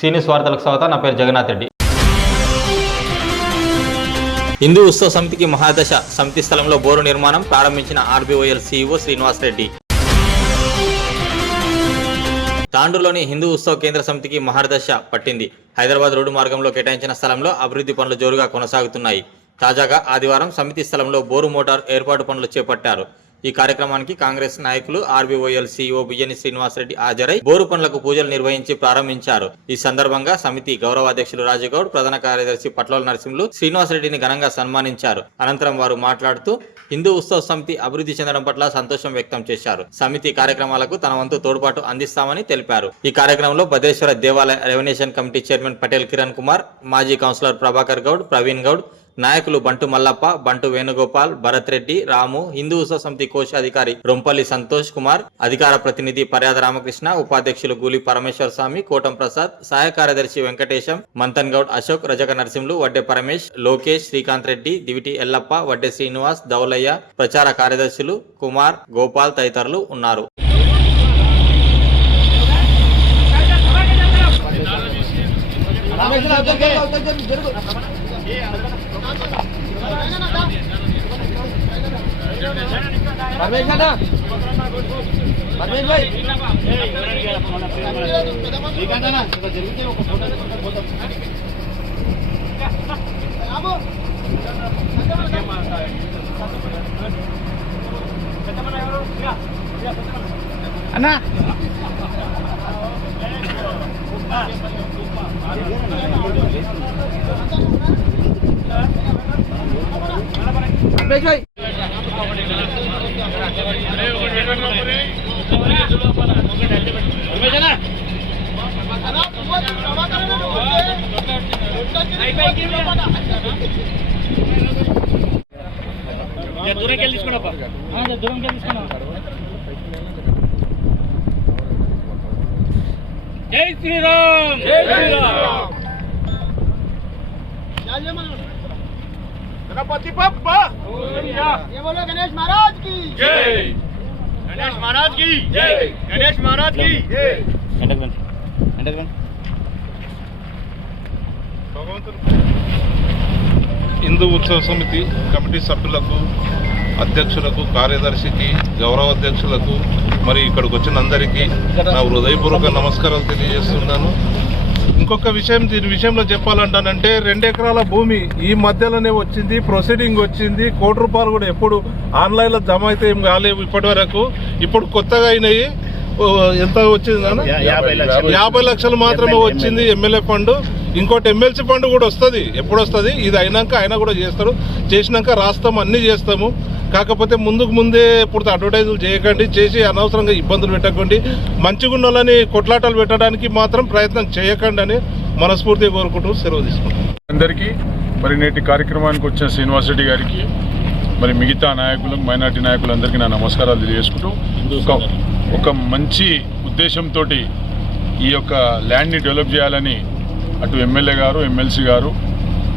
సీనియస్ వార్తలకు స్వాగతం. నా పేరు జగన్నాథ్ రెడ్డి. హిందూ ఉత్సవ సమితికి మహాదశ సమితి స్థలంలో బోరు నిర్మాణం ప్రారంభించిన ఆర్బీఓఎల్ సీఈఓ శ్రీనివాస్ రెడ్డి. తాండూరులోని హిందూ ఉత్సవ కేంద్ర సమితికి మహర్దశ పట్టింది. హైదరాబాద్ రోడ్డు మార్గంలో కేటాయించిన స్థలంలో అభివృద్ధి పనులు జోరుగా కొనసాగుతున్నాయి. తాజాగా ఆదివారం సమితి స్థలంలో బోరు మోటార్ ఏర్పాటు పనులు చేపట్టారు. ఈ కార్యక్రమానికి కాంగ్రెస్ నాయకులు ఆర్బీఓఎల్ సీఈఓ బియ్యని శ్రీనివాస్ రెడ్డి హాజరై బోరు పనులకు పూజలు నిర్వహించి ప్రారంభించారు. ఈ సందర్భంగా సమితి గౌరవ అధ్యక్షులు రాజగౌడ్, ప్రధాన కార్యదర్శి పట్లోల నరసింహులు శ్రీనివాస్ రెడ్డిని ఘనంగా సన్మానించారు. అనంతరం వారు మాట్లాడుతూ హిందూ ఉత్సవ సమితి అభివృద్ధి చెందడం పట్ల సంతోషం వ్యక్తం చేశారు. సమితి కార్యక్రమాలకు తన వంతు తోడ్పాటు అందిస్తామని తెలిపారు. ఈ కార్యక్రమంలో భద్రేశ్వర దేవాలయ రెవెన్యూషన్ కమిటీ చైర్మన్ పటేల్ కిరణ్ కుమార్, మాజీ కౌన్సిలర్ ప్రభాకర్ గౌడ్, ప్రవీణ్ గౌడ్, నాయకులు బంటు మల్లప్ప, బంటు వేణుగోపాల్, భరత్ రెడ్డి, రాము, హిందూ ఉత్సవ సమితి కోశాధికారి రొంపల్లి సంతోష్ కుమార్, అధికార ప్రతినిధి పర్యాద రామకృష్ణ, ఉపాధ్యక్షులు గూలి పరమేశ్వర స్వామి, కోటం ప్రసాద్, సహాయ కార్యదర్శి వెంకటేశం, మంతన్ గౌడ్ అశోక్, రజక నరసింహులు, వడ్డే పరమేష్, లోకేష్, శ్రీకాంత్ రెడ్డి, దివిటి ఎల్లప్ప, వడ్డే శ్రీనివాస్, దౌలయ్య, ప్రచార కార్యదర్శులు కుమార్, గోపాల్ తదితరులు ఉన్నారు. అన్నా దూరంకి వెళ్ళి తీసుకున్నా జై శ్రీరామ్ జై శ్రీరామ్ गणपति बप्पा ये बोलो गणेश महाराज की जय, गणेश महाराज की जय, गणेश महाराज की जय. హిందూ ఉత్సవ సమితి కమిటీ సభ్యులకు, అధ్యక్షులకు, కార్యదర్శికి, గౌరవ అధ్యక్షులకు, మరి ఇక్కడికి వచ్చిన అందరికీ నా హృదయపూర్వక నమస్కారాలు తెలియజేస్తున్నాను. ఇంకొక విషయం దీని విషయంలో చెప్పాలంటానంటే 2 ఎకరాల భూమి ఈ మధ్యలోనే వచ్చింది, ప్రొసీడింగ్ వచ్చింది. ₹1 కోటి కూడా ఎప్పుడు ఆన్లైన్లో జమ అయితే ఏం కాలేవు ఇప్పటి వరకు. ఇప్పుడు కొత్తగా అయినాయి. ఎంత వచ్చింది? 50 లక్షలు మాత్రమే వచ్చింది ఎమ్మెల్యే ఫండ్. ఇంకోటి ఎమ్మెల్సీ ఫండ్ కూడా వస్తుంది. ఎప్పుడు వస్తుంది? ఇది అయినాక ఆయన కూడా చేస్తారు. చేసినాక రాస్తాము, అన్నీ చేస్తాము. కాకపోతే ముందే ఇప్పుడు అడ్వర్టైజులు చేయకండి, చేసి అనవసరంగా ఇబ్బందులు పెట్టకండి. మంచిగా ఉన్న వాళ్ళని కొట్లాటలు పెట్టడానికి మాత్రం ప్రయత్నం చేయకండి అని మనస్ఫూర్తిగా కోరుకుంటూ సెలవు తీసుకుంటాం. అందరికీ మరి నేటి కార్యక్రమానికి వచ్చిన శ్రీనివాస్ రెడ్డి గారికి, మరి మిగతా నాయకులకు, మైనార్టీ నాయకులందరికీ నా నమస్కారాలు తెలియజేసుకుంటూ, ఒక మంచి ఉద్దేశంతో ఈ యొక్క ల్యాండ్ని డెవలప్ చేయాలని అటు ఎమ్మెల్యే గారు, ఎమ్మెల్సీ గారు,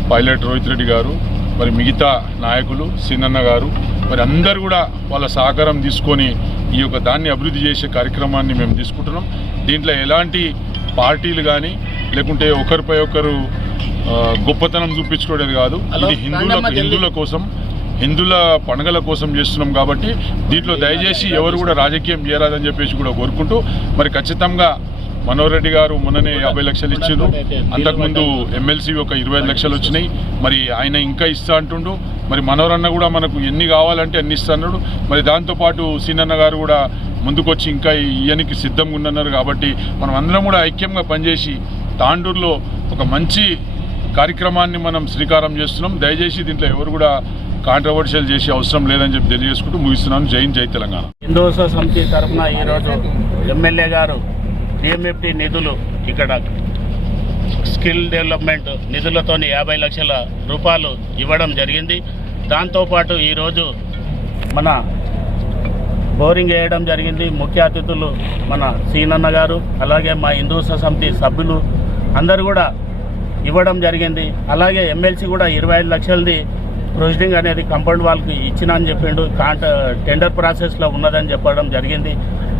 పైలట్ రోహిత్ రెడ్డి గారు, మరి మిగతా నాయకులు, సీనన్న గారు, మరి అందరు కూడా వాళ్ళ సహకారం తీసుకొని ఈ యొక్క దాన్ని అభివృద్ధి చేసే కార్యక్రమాన్ని మేము తీసుకుంటున్నాం. దీంట్లో ఎలాంటి పార్టీలు కానీ లేకుంటే ఒకరిపై ఒకరు గొప్పతనం చూపించుకోవడం కాదు. ఇది హిందువుల కోసం, హిందువుల పండుగల కోసం చేస్తున్నాం కాబట్టి దీంట్లో దయచేసి ఎవరు కూడా రాజకీయం చేయరాదని చెప్పేసి కూడా కోరుకుంటూ, మరి ఖచ్చితంగా మనోహర్ రెడ్డి గారు మొన్ననే 50 లక్షలు ఇచ్చిండ్రు. అంతకుముందు ఎమ్మెల్సీ ఒక 25 లక్షలు వచ్చినాయి. మరి ఆయన ఇంకా ఇస్తా అంటుండు. మరి మనోహర్ అన్న కూడా మనకు ఎన్ని కావాలంటే అన్ని ఇస్తా అన్నాడు. మరి దాంతోపాటు సీనన్న గారు కూడా ముందుకొచ్చి ఇంకా ఇయ్యనికి సిద్ధంగా ఉన్నారు. కాబట్టి మనం అందరం కూడా ఐక్యంగా పనిచేసి తాండూరులో ఒక మంచి కార్యక్రమాన్ని మనం శ్రీకారం చేస్తున్నాం. దయచేసి దీంట్లో ఎవరు కూడా కాంట్రవర్షియల్ చేసే అవసరం లేదని చెప్పి తెలియజేసుకుంటూ ముగిస్తున్నాను. జై తెలంగాణ. హిందూ ఉత్సవ సమితి తరఫున ఈరోజు ఎమ్మెల్యే గారు డిఎంఎఫ్టీ నిధులు, ఇక్కడ స్కిల్ డెవలప్మెంట్ నిధులతోని 50 లక్షల రూపాయలు ఇవ్వడం జరిగింది. దాంతోపాటు ఈరోజు మన బోరింగ్ వేయడం జరిగింది. ముఖ్య అతిథులు మన సీనన్న గారు, అలాగే మా హిందూ ఉత్సవ సమితి సభ్యులు అందరూ కూడా ఇవ్వడం జరిగింది. అలాగే ఎమ్మెల్సీ కూడా 25 లక్షలది ప్రొసీడింగ్ అనేది కంపౌండ్ వాళ్ళకి ఇచ్చినా అని చెప్పిండు. టెండర్ ప్రాసెస్లో ఉన్నదని చెప్పడం జరిగింది.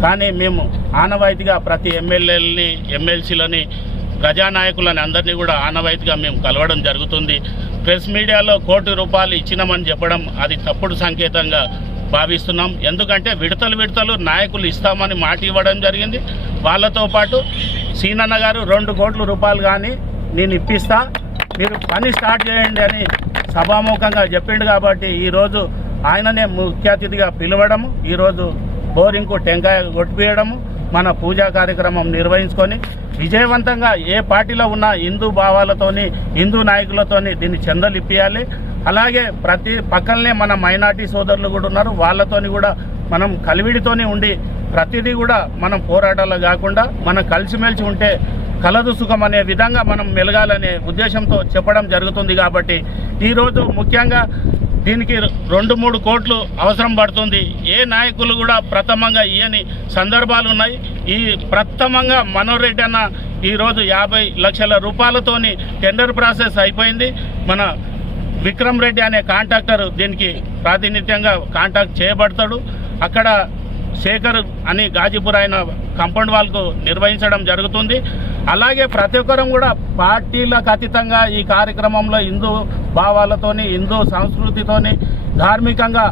కానీ మేము ఆనవాయితీగా ప్రతి ఎమ్మెల్యేలని, ఎమ్మెల్సీలని ప్రజానాయకులని అందరినీ కూడా ఆనవాయితీగా మేము కలవడం జరుగుతుంది. ప్రెస్ మీడియాలో ₹1 కోటి ఇచ్చినామని చెప్పడం అది తప్పుడు సంకేతంగా భావిస్తున్నాం. ఎందుకంటే విడతలు నాయకులు ఇస్తామని మాట ఇవ్వడం జరిగింది. వాళ్ళతో పాటు సీనన్న గారు ₹2 కోట్ల కానీ నేను ఇప్పిస్తా, మీరు పని స్టార్ట్ చేయండి అని సభాముఖంగా చెప్పిండు. కాబట్టి ఈరోజు ఆయననే ముఖ్య అతిథిగా పిలవడము, ఈరోజు బోరింగ్కు టెంకాయ కొట్టిపియడము, మన పూజా కార్యక్రమం నిర్వహించుకొని విజయవంతంగా ఏ పార్టీలో ఉన్న హిందూ భావాలతోని హిందూ నాయకులతోని దీన్ని చెందలిప్పియాలి. అలాగే ప్రతి పక్కనే మన మైనార్టీ సోదరులు కూడా ఉన్నారు, వాళ్ళతోని కూడా మనం కలివిడితోని ఉండి ప్రతిదీ కూడా మనం పోరాటాలు కాకుండా మనం కలిసిమెలిసి ఉంటే కలదు సుఖం అనే విధంగా మనం మెలగాలనే ఉద్దేశంతో చెప్పడం జరుగుతుంది. కాబట్టి ఈరోజు ముఖ్యంగా దీనికి 2-3 కోట్లు అవసరం పడుతుంది. ఏ నాయకులు కూడా ప్రథమంగా ఇయ్యని సందర్భాలు ఉన్నాయి. ఈ ప్రథమంగా మనోహర్ రెడ్డి అన్న ఈరోజు 50 లక్షల రూపాయలతోని టెండర్ ప్రాసెస్ అయిపోయింది. మన విక్రమ్ రెడ్డి అనే కాంట్రాక్టర్ దీనికి ప్రాతినిధ్యంగా కాంటాక్ట్ చేయబడతాడు. అక్కడ శేఖర్ అని గాజీపూర్ ఆయన కాంపౌండ్ వాల్కు నిర్వహించడం జరుగుతుంది. అలాగే ప్రతి ఒక్కరం కూడా పార్టీలకు అతీతంగా ఈ కార్యక్రమంలో హిందూ భావాలతోని హిందూ సంస్కృతితోని ధార్మికంగా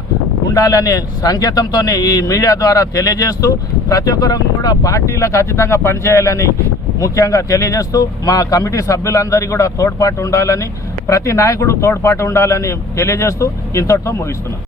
ఉండాలనే సంకేతంతో ఈ మీడియా ద్వారా తెలియజేస్తూ ప్రతి ఒక్కరం కూడా పార్టీలకు అతీతంగా పనిచేయాలని ముఖ్యంగా తెలియజేస్తూ మా కమిటీ సభ్యులందరికీ కూడా తోడ్పాటు ఉండాలని, ప్రతి నాయకుడు తోడ్పాటు ఉండాలని తెలియజేస్తూ ఇంతటితో ముగిస్తున్నాం.